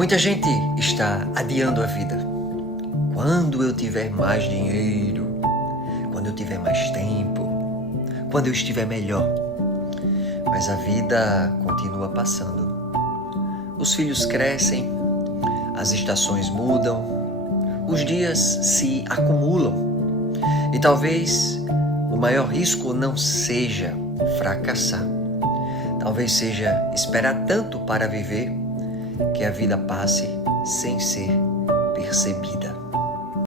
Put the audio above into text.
Muita gente está adiando a vida. Quando eu tiver mais dinheiro, quando eu tiver mais tempo, quando eu estiver melhor. Mas a vida continua passando. Os filhos crescem, as estações mudam, os dias se acumulam. E talvez o maior risco não seja fracassar. Talvez seja esperar tanto para viver que a vida passe sem ser percebida.